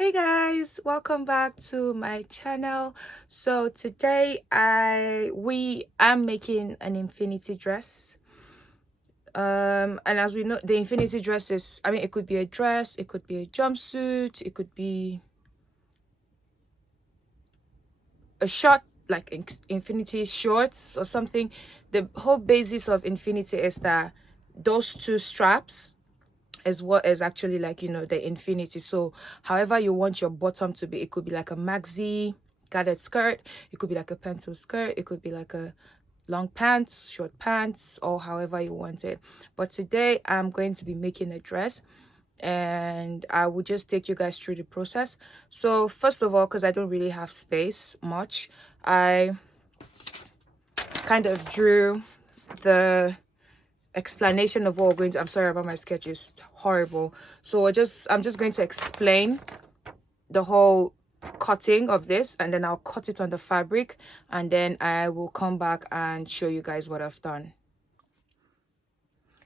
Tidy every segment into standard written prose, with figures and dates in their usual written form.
Hey guys, welcome back to my channel. So today I'm making an infinity dress. And as we know, the infinity dress is, it could be a dress, it could be a jumpsuit, it could be a short, like infinity shorts or something. The whole basis of infinity is that those two straps is what is actually, like, the infinity. So however you want your bottom to be, it could be like a maxi gathered skirt, it could be like a pencil skirt, it could be like a long pants, short pants, or however you want it. But today I'm going to be making a dress, and I will just take you guys through the process. So first of all, because I don't really have space much, I kind of drew the explanation of what we're going to. I'm sorry about my sketch, is horrible. So I'm just going to explain the whole cutting of this, and then I'll cut it on the fabric, and then I will come back and show you guys what I've done.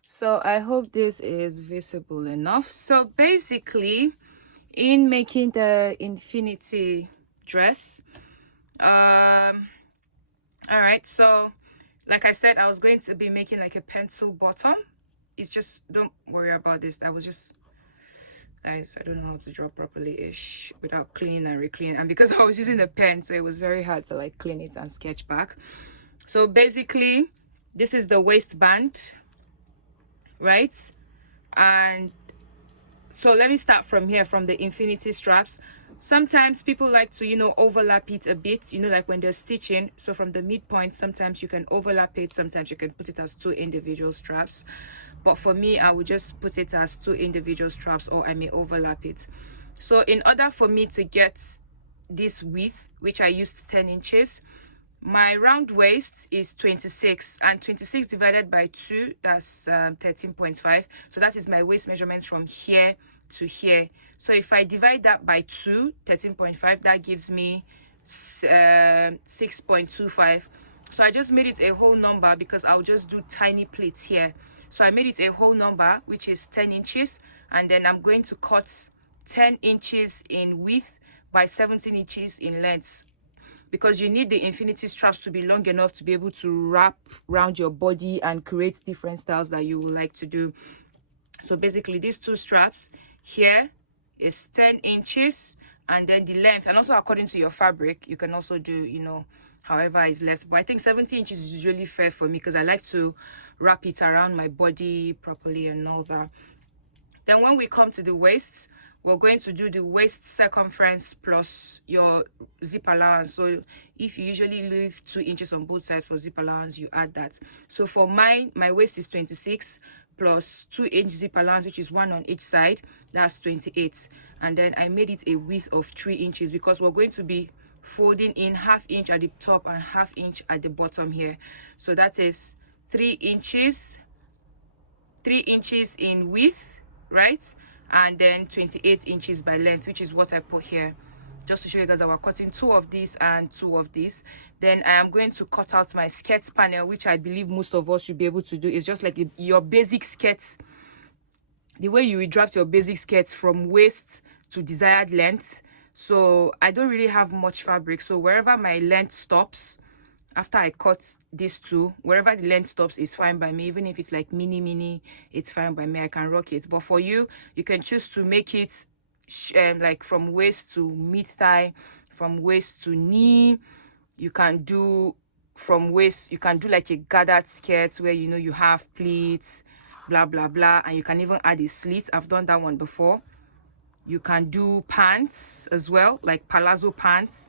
So I hope this is visible enough. So basically, in making the infinity dress, all right, so like I said, I was going to be making like a pencil bottom. It's just, don't worry about this. I was just, guys, I don't know how to draw properly ish without cleaning and re-cleaning, and because I was using the pen, so it was very hard to like clean it and sketch back. So basically, this is the waistband, right? And so let me start from here, from the infinity straps. Sometimes people like to overlap it a bit, like when they're stitching. So from the midpoint, sometimes you can overlap it, sometimes you can put it as two individual straps. But for me, I would just put it as two individual straps, or I may overlap it. So in order for me to get this width, which I used 10 inches, my round waist is 26, and 26 divided by 2, that's 13.5. So that is my waist measurement from here to here. So if I divide that by 2, 13.5, that gives me 6.25. So I just made it a whole number because I'll just do tiny pleats here. So I made it a whole number, which is 10 inches, and then I'm going to cut 10 inches in width by 17 inches in length, because you need the infinity straps to be long enough to be able to wrap around your body and create different styles that you would like to do. So basically, these two straps here is 10 inches, and then the length, and also according to your fabric, you can also do however is less. But I think 70 inches is usually fair for me because I like to wrap it around my body properly and all that. Then when we come to the waist, we're going to do the waist circumference plus your zip allowance. So if you usually leave 2 inches on both sides for zip allowance, you add that. So for my waist is 26 plus 2-inch zip allowance, which is 1 on each side, that's 28. And then I made it a width of 3 inches because we're going to be folding in 1/2 inch at the top and 1/2 inch at the bottom here. So that is 3 inches, 3 inches in width, right? And then 28 inches by length, which is what I put here, just to show you guys that we're cutting 2 of these and 2 of these. Then I am going to cut out my skirt panel, which I believe most of us should be able to do. It's just like your basic skirts, the way you redraft your basic skirts from waist to desired length. So I don't really have much fabric, so wherever my length stops after I cut these two, wherever the length stops is fine by me. Even if it's like mini, it's fine by me. I can rock it. But for you, you can choose to make it like from waist to mid thigh, from waist to knee. You can do from waist, you can do like a gathered skirt where you have pleats, blah blah blah, and you can even add a slit. I've done that one before. You can do pants as well, like palazzo pants.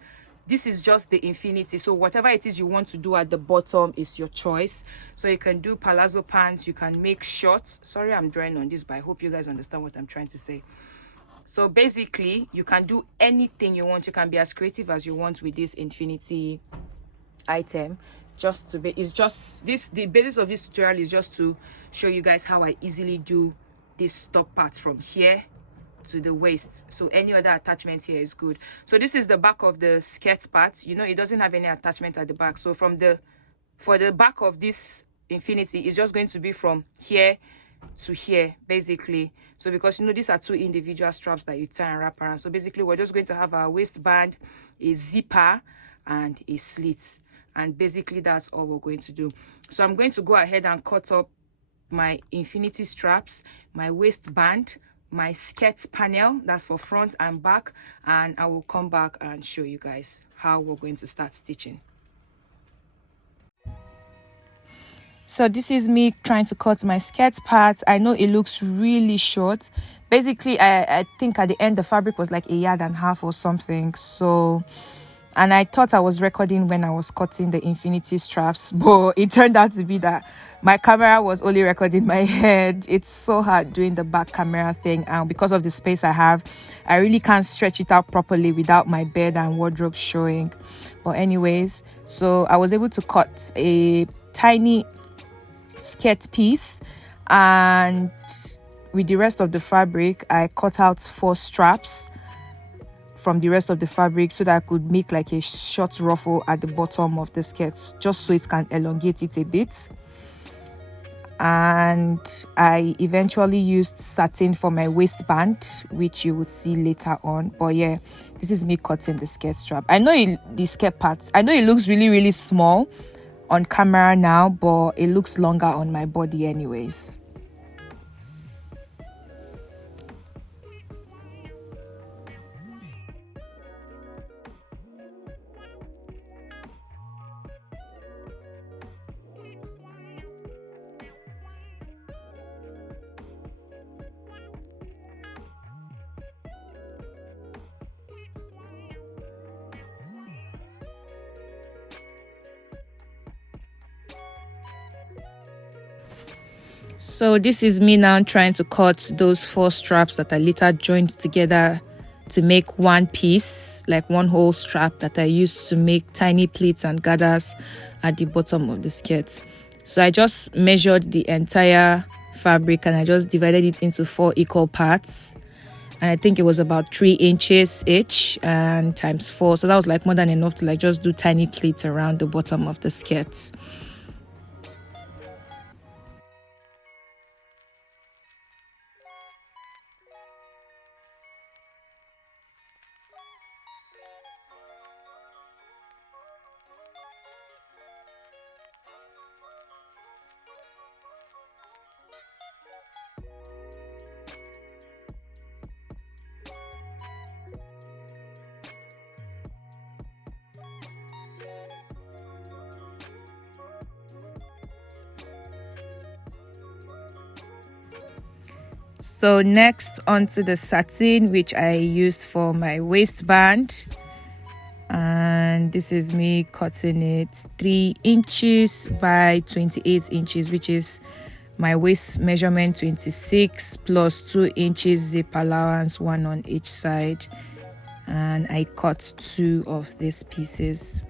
This is just the infinity, so whatever it is you want to do at the bottom is your choice. So you can do palazzo pants, you can make shorts. Sorry I'm drawing on this, but I hope you guys understand what I'm trying to say. So basically, you can do anything you want. You can be as creative as you want with this infinity item. The basis of this tutorial is just to show you guys how I easily do this top part from here to the waist. So any other attachment here is good. So this is the back of the skirt part. It doesn't have any attachment at the back. So for the back of this infinity, it's just going to be from here to here basically. So because you know these are two individual straps that you tie and wrap around, so basically we're just going to have our waistband, a zipper, and a slit, and basically that's all we're going to do. So I'm going to go ahead and cut up my infinity straps, my waistband, my skirt panel, that's for front and back, and I will come back and show you guys how we're going to start stitching. So this is me trying to cut my skirt part. I know it looks really short. Basically, I think at the end the fabric was like 1.5 yards or something. So, and I thought I was recording when I was cutting the infinity straps, but it turned out to be that my camera was only recording my head. It's so hard doing the back camera thing, and because of the space I have, I really can't stretch it out properly without my bed and wardrobe showing. But anyways, so I was able to cut a tiny skirt piece, and with the rest of the fabric I cut out 4 straps from the rest of the fabric so that I could make like a short ruffle at the bottom of the skirt, just so it can elongate it a bit. And I eventually used satin for my waistband, which you will see later on. But yeah, this is me cutting the skirt strap. I know the skirt part, I know it looks really small on camera now, but it looks longer on my body anyways. So this is me now trying to cut those 4 straps that I later joined together to make one piece, like one whole strap that I used to make tiny pleats and gathers at the bottom of the skirt. So I just measured the entire fabric and I just divided it into 4 equal parts, and I think it was about 3 inches each and times 4, so that was like more than enough to like just do tiny pleats around the bottom of the skirt. So next onto the satin, which I used for my waistband, and this is me cutting it 3 inches by 28 inches, which is my waist measurement 26 plus 2 inches zip allowance, 1 on each side, and I cut 2 of these pieces.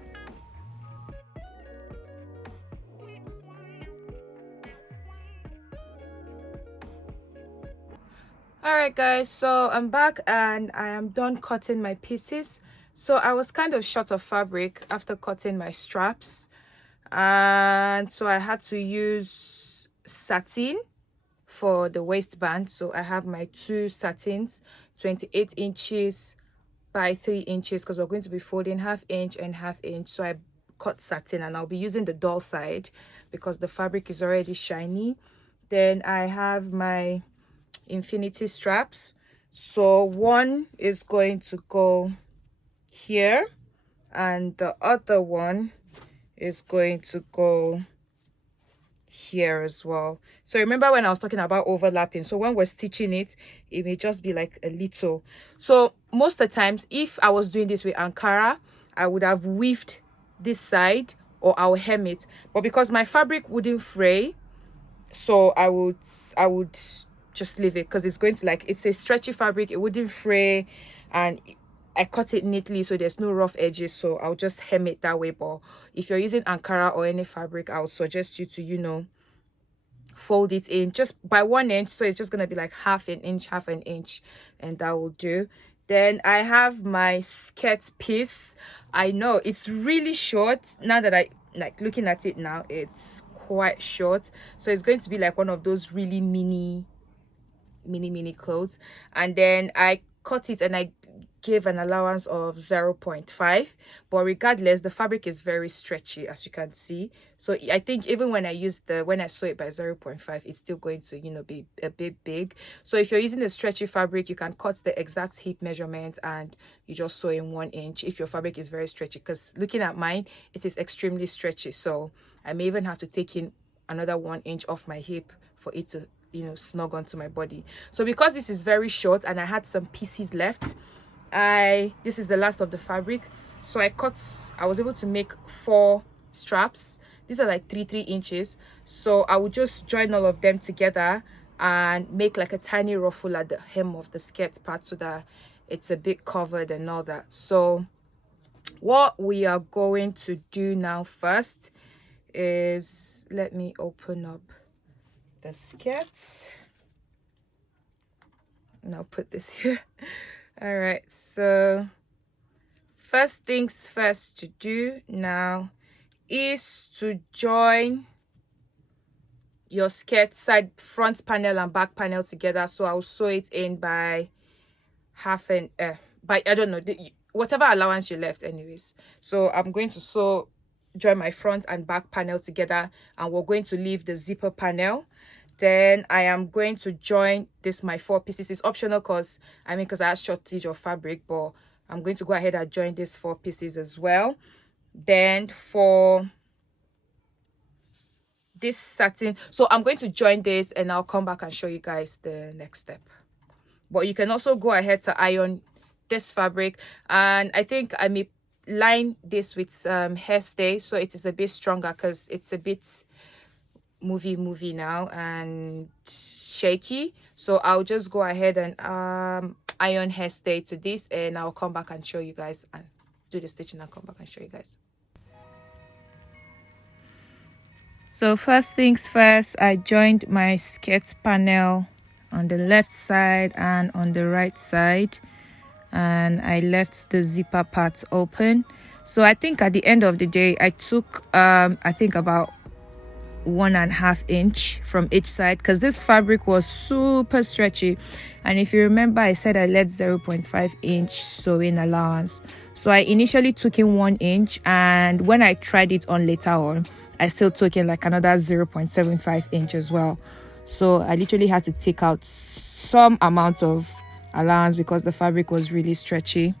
Alright guys, so I'm back and I am done cutting my pieces. So I was kind of short of fabric after cutting my straps, and so I had to use satin for the waistband. So I have my 2 satins, 28 inches by 3 inches, because we're going to be folding 1/2 inch and 1/2 inch. So I cut satin and I'll be using the dull side because the fabric is already shiny. Then I have my infinity straps, so one is going to go here and the other one is going to go here as well. So remember when I was talking about overlapping, so when we're stitching it, it may just be like a little. So most of the times if I was doing this with Ankara, I would have weaved this side or I'll hem it, but because my fabric wouldn't fray, so I would just leave it, because it's going to, like, it's a stretchy fabric, it wouldn't fray, and I cut it neatly so there's no rough edges, so I'll just hem it that way. But if you're using Ankara or any fabric, I would suggest you to, you know, fold it in just by 1 inch, so it's just gonna be like 1/2 inch, 1/2 inch, and that will do. Then I have my skirt piece. I know it's really short now that I like looking at it now, it's quite short, so it's going to be like one of those really mini clothes. And then I cut it and I gave an allowance of 0.5, but regardless, the fabric is very stretchy, as you can see. So I think even when I sew it by 0.5, it's still going to, you know, be a bit big. So if you're using a stretchy fabric, you can cut the exact hip measurement and you just sew in 1 inch if your fabric is very stretchy, because looking at mine, it is extremely stretchy. So I may even have to take in another 1 inch off my hip for it to, you know, snug onto my body. So because this is very short and I had some pieces left, this is the last of the fabric, so I was able to make 4 straps. These are like 3 inches, so I would just join all of them together and make like a tiny ruffle at the hem of the skirt part so that it's a bit covered and all that. So what we are going to do now first is, let me open up the skirts and I'll put this here. All right, so first things first to do now is to join your skirt side, front panel and back panel together. So I'll sew it in by by, I don't know, whatever allowance you left anyways. So I'm going to join my front and back panel together, and we're going to leave the zipper panel. Then I am going to join my 4 pieces. It's optional because I have shortage of fabric, but I'm going to go ahead and join these 4 pieces as well. Then for this satin, so I'm going to join this and I'll come back and show you guys the next step. But you can also go ahead to iron this fabric, and I think I may line this with hairstay so it is a bit stronger, because it's a bit movie now and shaky. So I'll just go ahead and iron hairstay to this, and I'll come back and show you guys and do the stitching and come back and show you guys. So first things first, I joined my skirt panel on the left side and on the right side, and I left the zipper part open. So I think at the end of the day, I took I think about 1.5 inch from each side, because this fabric was super stretchy. And if you remember, I said I left 0.5 inch sewing allowance. So I initially took in 1 inch, and when I tried it on later on, I still took in like another 0.75 inch as well. So I literally had to take out some amount of allowance because the fabric was really stretchy.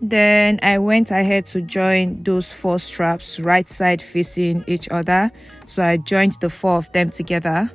Then I went ahead to join those 4 straps right side facing each other. So I joined the 4 of them together.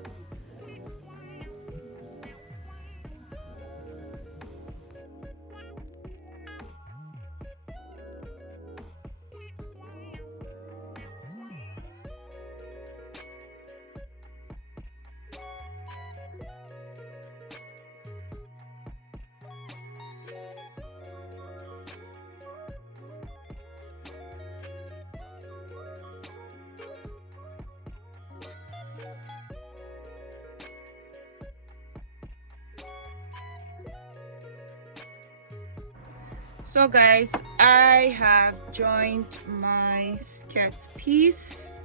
So guys, I have joined my skirt piece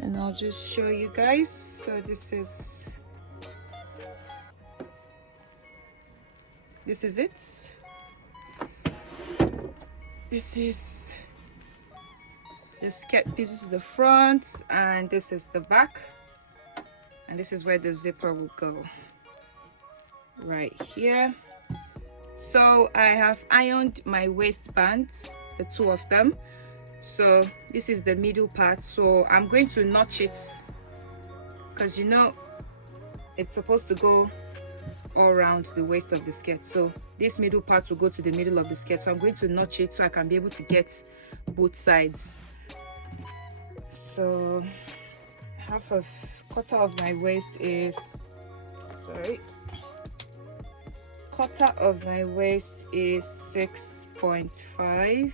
and I'll just show you guys. So this is it. This is the skirt piece. This is the front and this is the back, and this is where the zipper will go, right here. So I have ironed my waistbands, the 2 of them. So this is the middle part, so I'm going to notch it because, you know, it's supposed to go all around the waist of the skirt. So this middle part will go to the middle of the skirt, so I'm going to notch it so I can be able to get both sides. So quarter of my waist is, sorry, quarter of my waist is 6.5,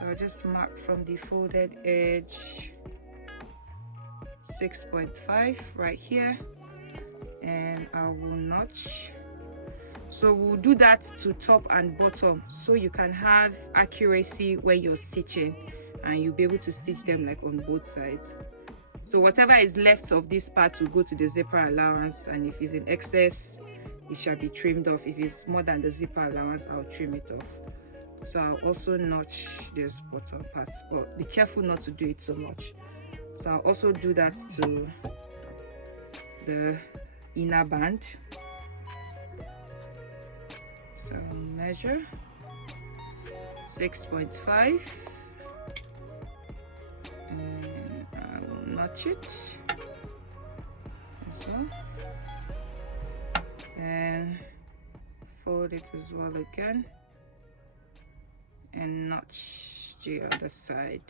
so I'll just mark from the folded edge 6.5 right here, and I will notch. So we'll do that to top and bottom, so you can have accuracy when you're stitching and you'll be able to stitch them like on both sides. So whatever is left of this part will go to the zipper allowance, and if it's in excess, it shall be trimmed off. If it's more than the zipper allowance, I'll trim it off. So I'll also notch this bottom part, but be careful not to do it so much. So I'll also do that to the inner band. So measure 6.5, and I will notch it as well, and fold it as well again, and notch the other side.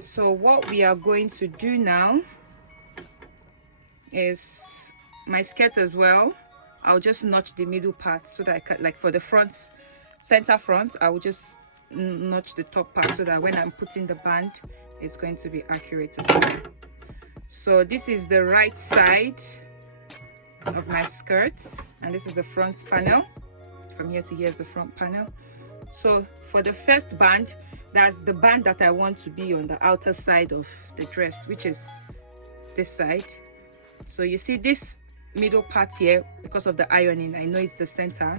So what we are going to do now is my skirt as well. I'll just notch the middle part so that I can, like for the front, center front, I will just notch the top part so that when I'm putting the band, it's going to be accurate as well. So this is the right side of my skirt, and this is the front panel. From here to here is the front panel. So for the first band, that's the band that I want to be on the outer side of the dress, which is this side. So you see this middle part here, because of the ironing, I know it's the center.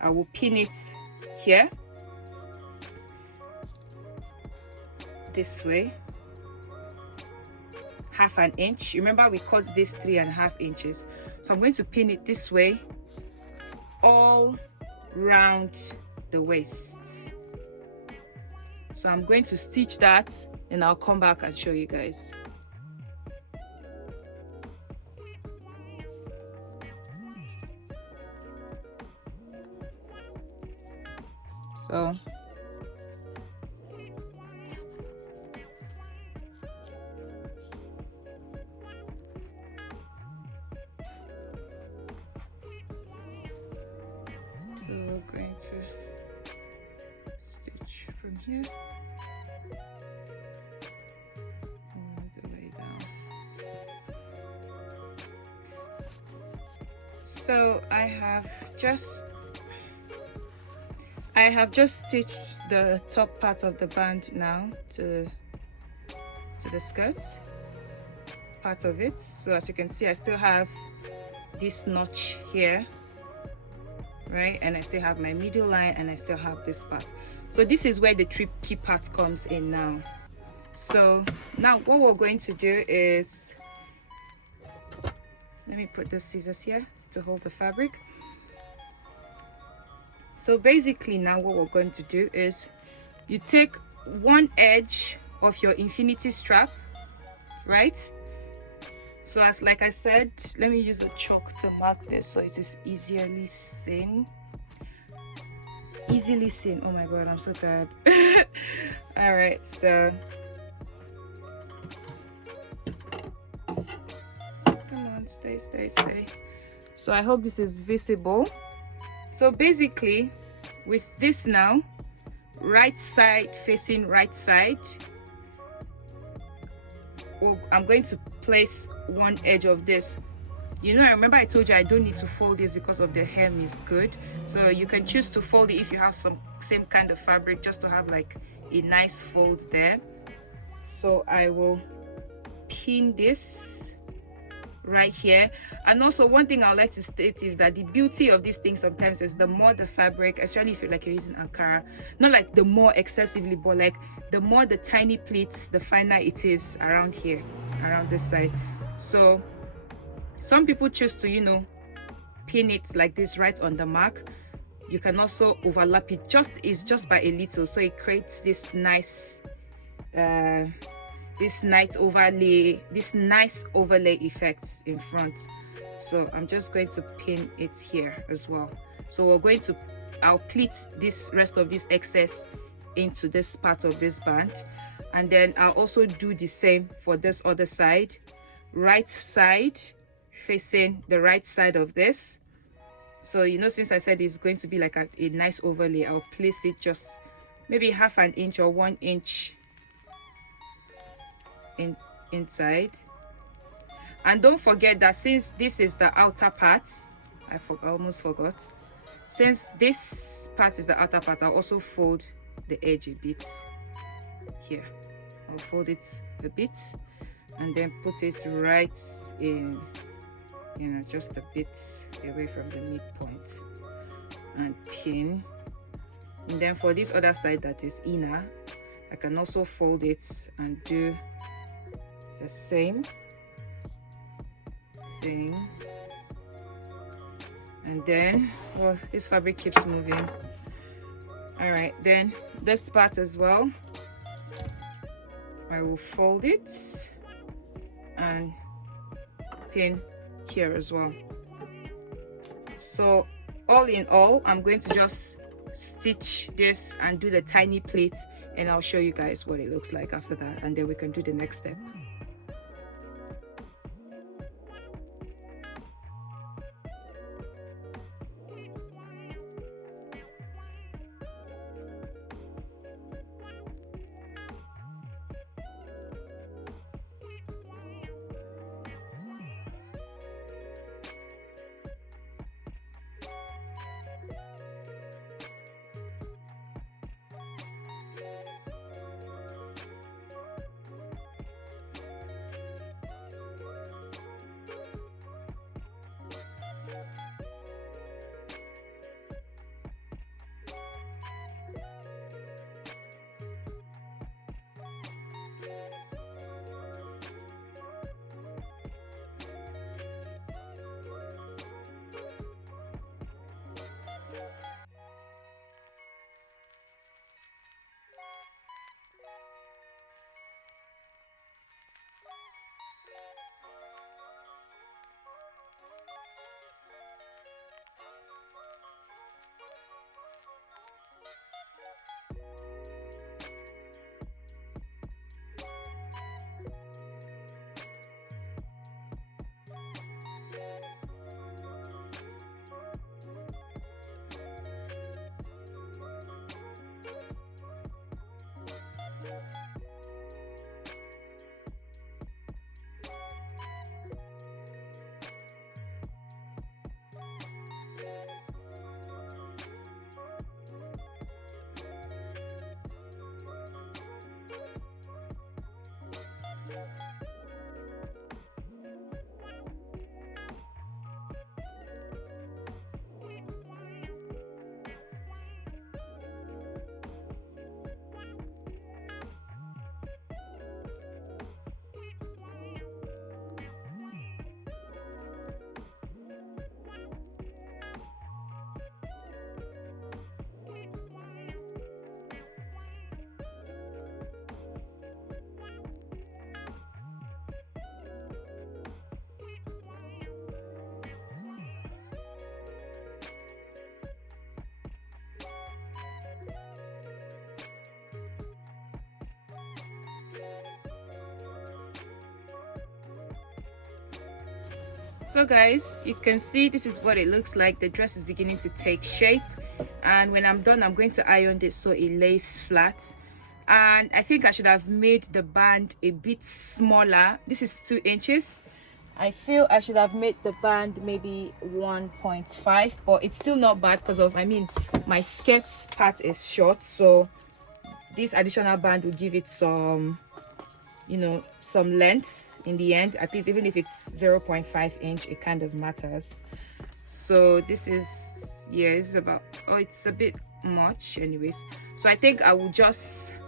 I will pin it here this way, 1/2 inch. Remember, we cut this 3.5 inches, so I'm going to pin it this way all round the waist. So I'm going to stitch that, and I'll come back and show you guys. So we're going to stitch from here all the way down. So I have just stitched the top part of the band now to the skirt part of it. So as you can see, I still have this notch here, right, and I still have my middle line, and I still have this part. So this is where the tricky part comes in now. So now what we're going to do is, let me put the scissors here to hold the fabric. So basically now what we're going to do is, you take one edge of your infinity strap, right? So as like I said, let me use a chalk to mark this so it is easily seen. Oh my god, I'm so tired. All right, so come on, stay. So I hope this is visible. So basically with this now, right side facing right side, I'm going to place one edge of this. You know, I remember I told you I don't need to fold this because of the hem is good. So you can choose to fold it if you have some same kind of fabric, just to have like a nice fold there. So I will pin this right here. And also one thing I would like to state is that the beauty of these things sometimes is the more the fabric, especially if you're using Ankara, not like the more excessively, but like the more the tiny pleats, the finer it is around here, around this side. So some people choose to, you know, pin it like this right on the mark. You can also overlap it, just by a little, so it creates this nice nice overlay effects in front. So I'm just going to pin it here as well. So I'll pleat this rest of this excess into this part of this band, and then I'll also do the same for this other side. Right side facing the right side of this. So you know, since I said it's going to be like a nice overlay, I'll place it just maybe half an inch or 1 inch inside. And don't forget that since this is the outer part, I almost forgot, since this part is the outer part, I'll also fold the edge a bit here. I'll fold it a bit and then put it right in, you know, just a bit away from the midpoint and pin. And then for this other side that is inner, I can also fold it and do the same thing. And then, oh, this fabric keeps moving. All right, then this part as well, I will fold it and pin here as well. So all in all, I'm going to just stitch this and do the tiny pleats, and I'll show you guys what it looks like after that, and then we can do the next step. So guys, you can see this is what it looks like. The dress is beginning to take shape, and when I'm done, I'm going to iron this so it lays flat. And I think I should have made the band a bit smaller. This is 2 inches. I feel I should have made the band maybe 1.5, but it's still not bad because of, I mean, my skirt part is short, so this additional band will give it some, you know, some length in the end. At least even if it's 0.5 inch, it kind of matters. So this is, yeah, this is about, oh, it's a bit much anyways. So I think I will just,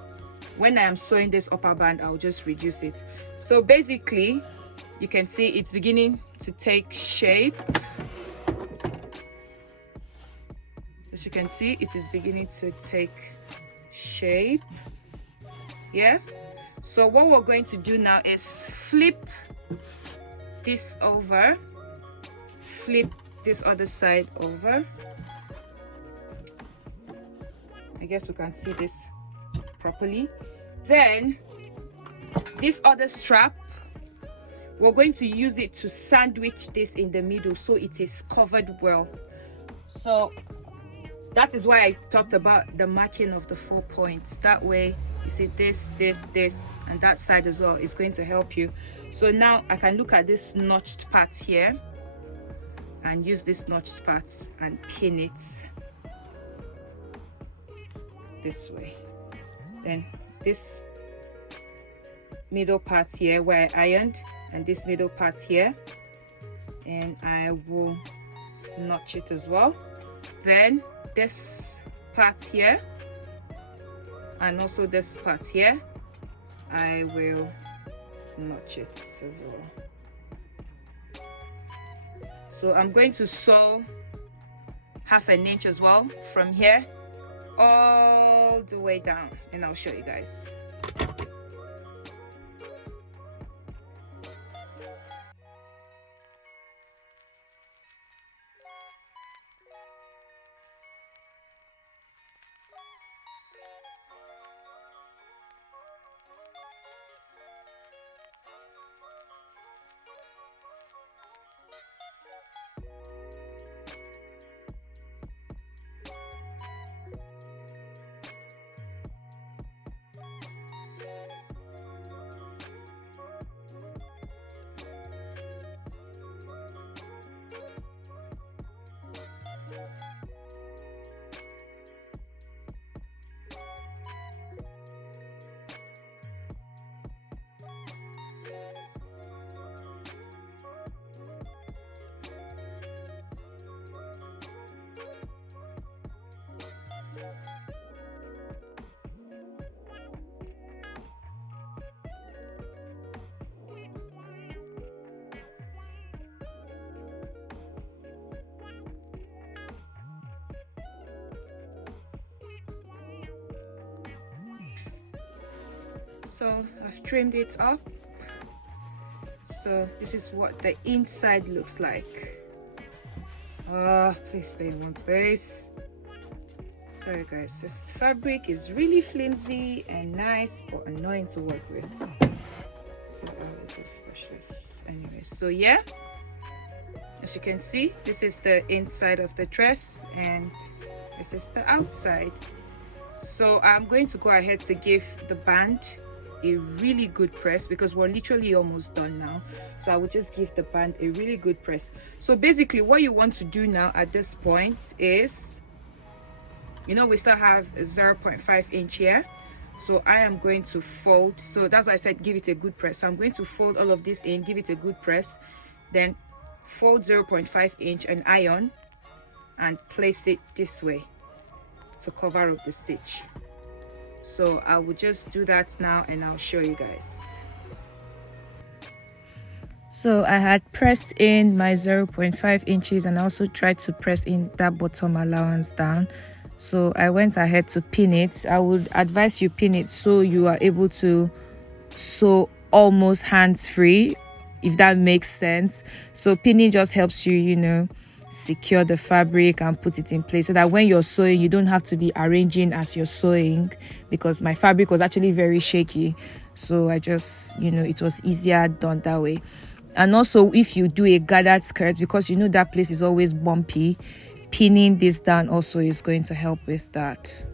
when I am sewing this upper band, I'll just reduce it. So basically you can see it's beginning to take shape. As you can see, it is beginning to take shape. Yeah, so what we're going to do now is flip this over, flip this other side over. I guess we can see this properly. Then this other strap, we're going to use it to sandwich this in the middle so it is covered well. So that is why I talked about the matching of the 4 points. That way you see this, and that side as well is going to help you. So now I can look at this notched part here and use this notched parts and pin it this way. Then this middle part here where I ironed, and this middle part here, and I will notch it as well. Then this part here and also this part here, I will notch it as well. So I'm going to sew 1/2 inch as well from here all the way down, and I'll show you guys. So I've trimmed it up. So this is what the inside looks like. Please stay in one place. Sorry guys, this fabric is really flimsy and nice but annoying to work with. So I will just brush this anyway. So yeah, as you can see, this is the inside of the dress and this is the outside. So I'm going to go ahead to give the band a really good press because we're literally almost done now. So I will just give the band a really good press. So basically what you want to do now at this point is, you know, we still have a 0.5 inch here. So I am going to fold. So that's why I said give it a good press. So I'm going to fold all of this in, give it a good press, then fold 0.5 inch and iron and place it this way to cover up the stitch. So I will just do that now and I'll show you guys. So I had pressed in my 0.5 inches and I also tried to press in that bottom allowance down. So I went ahead to pin it. I would advise you pin it so you are able to sew almost hands-free, if that makes sense. So pinning just helps you, you know, secure the fabric and put it in place so that when you're sewing you don't have to be arranging as you're sewing, because my fabric was actually very shaky. So I just, you know, it was easier done that way. And also if you do a gathered skirt, because you know that place is always bumpy, pinning this down also is going to help with that.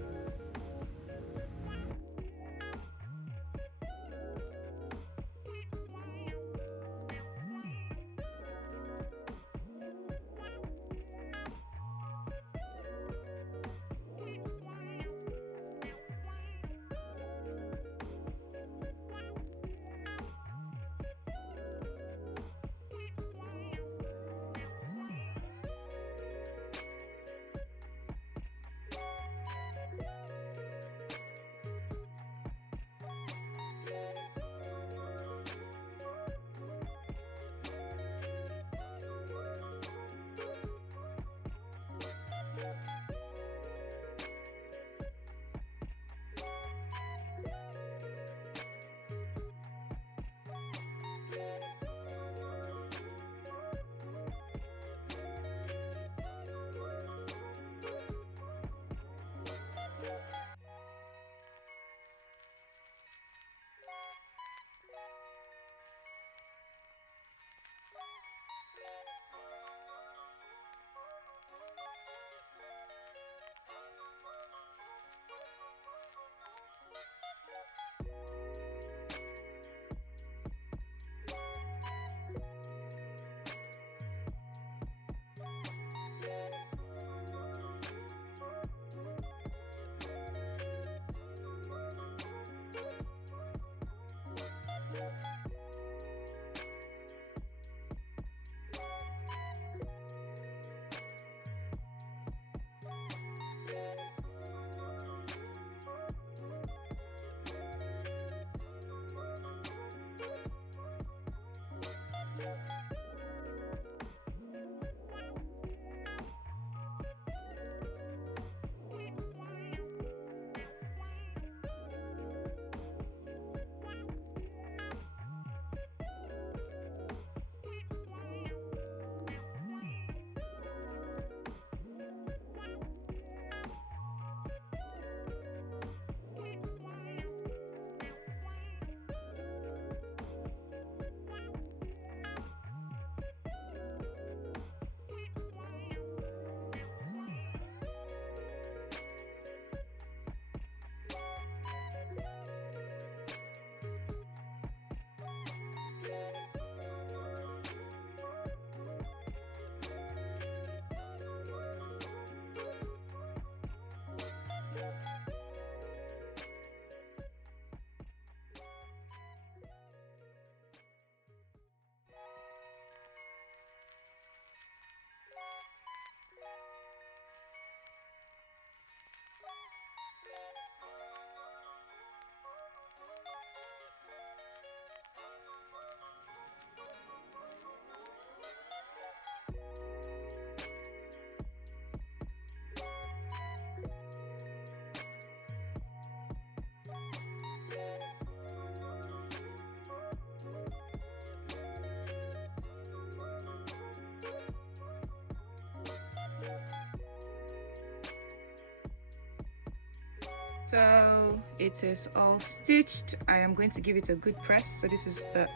So it is all stitched. I am going to give it a good press. So this is the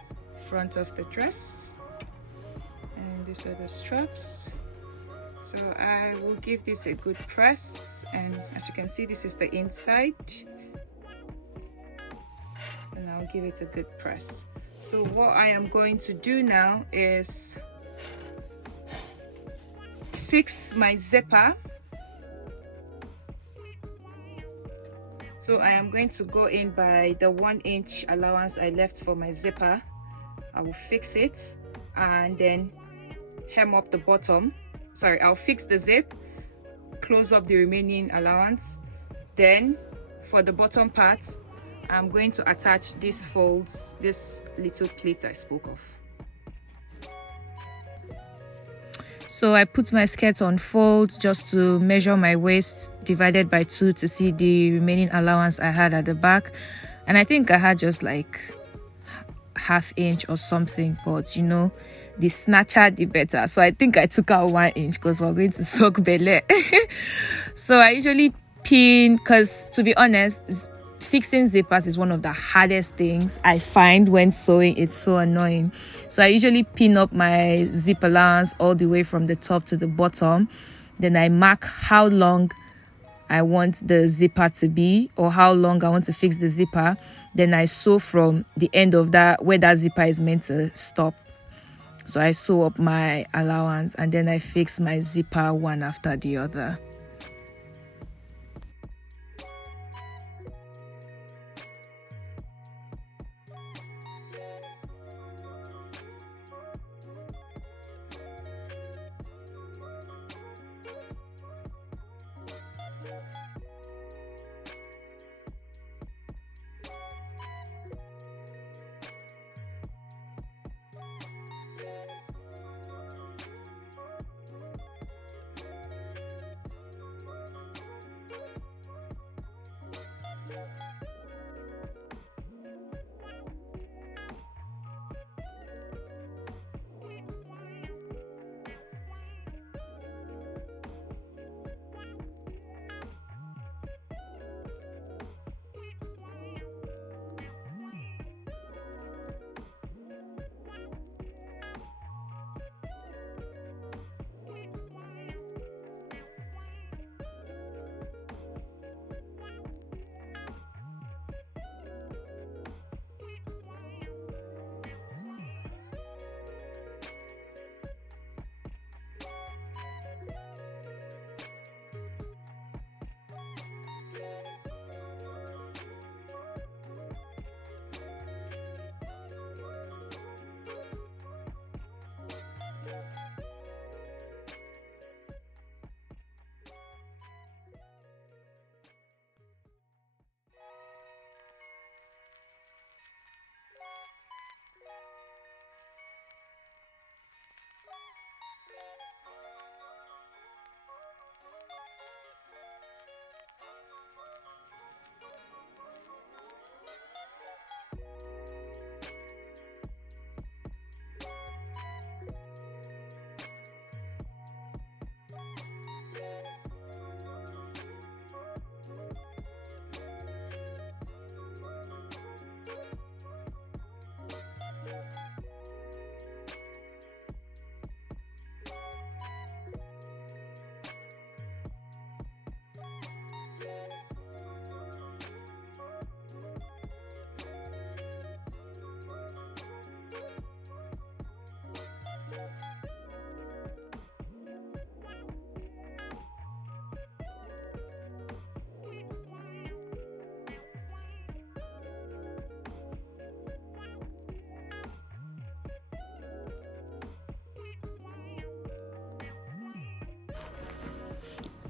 front of the dress and these are the straps. So I will give this a good press, and as you can see, this is the inside, and I'll give it a good press. So what I am going to do now is fix my zipper. So I am going to go in by the 1 inch allowance I left for my zipper. I will fix it and then hem up the bottom. Sorry, I'll fix the zip, close up the remaining allowance. Then for the bottom part, I'm going to attach these folds, this little pleat I spoke of. So I put my skirt on fold just to measure my waist divided by 2 to see the remaining allowance I had at the back. And I think I had just like ½ inch or something, but you know, the snatcher the better. So I think I took out 1 inch because we're going to soak belle. So I usually pin, because to be honest, fixing zippers is one of the hardest things I find when sewing. It's so annoying. So I usually pin up my zip allowance all the way from the top to the bottom. Then I mark how long I want the zipper to be, or how long I want to fix the zipper. Then I sew from the end of that, where that zipper is meant to stop. So I sew up my allowance and then I fix my zipper one after the other.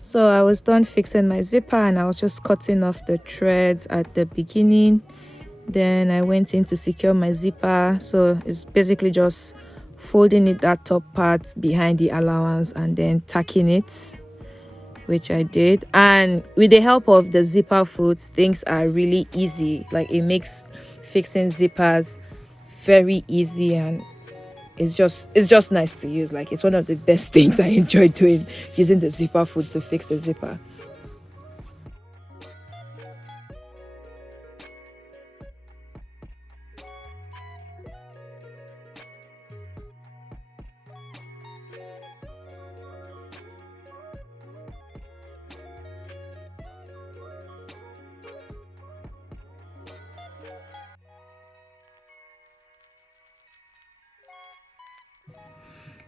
So I was done fixing my zipper and I was just cutting off the threads at the beginning. Then I went in to secure my zipper. So it's basically just folding it, that top part behind the allowance, and then tacking it, which I did. And with the help of the zipper foot, things are really easy. Like, it makes fixing zippers very easy, and it's just nice to use. Like, it's one of the best things I enjoy doing, using the zipper foot to fix a zipper.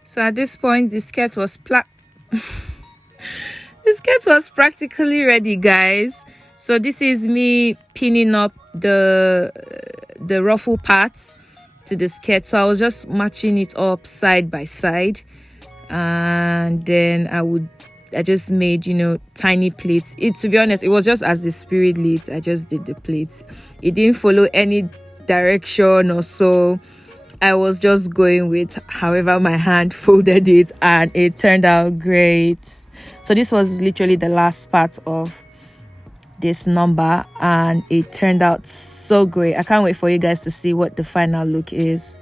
So at this point, the skirt was practically ready, guys. So this is me pinning up the ruffle parts to the skirt. So I was just matching it up side by side, and then I just made, tiny pleats. To be honest, it was just as the spirit leads. I just did the pleats. It didn't follow any direction or so. I was just going with however my hand folded it, and it turned out great. So this was literally the last part of this number, and it turned out so great. I can't wait for you guys to see what the final look is.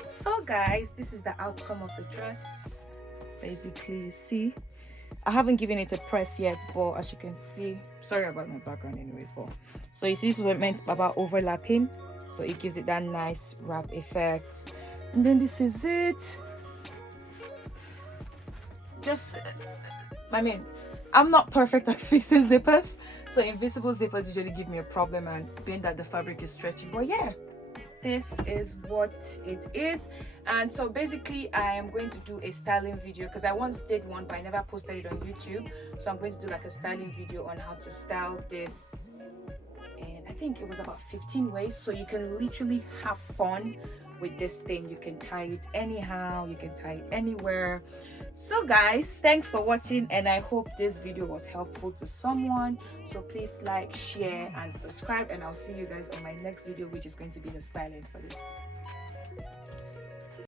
So guys, this is the outcome of the dress. Basically, you see, I haven't given it a press yet, but as you can see, sorry about my background anyways, but so you see, this is what I meant about overlapping, so it gives it that nice wrap effect. And then this is it. I'm not perfect at fixing zippers, so invisible zippers usually give me a problem, and being that the fabric is stretchy, but yeah, this is what it is. And so basically I am going to do a styling video, because I once did one but I never posted it on YouTube. So I'm going to do like a styling video on how to style this, and I think it was about 15 ways, so you can literally have fun with this thing. You can tie it anyhow, you can tie it anywhere. So guys, thanks for watching, and I hope this video was helpful to someone. So please like, share and subscribe, and I'll see you guys on my next video, which is going to be the styling for this.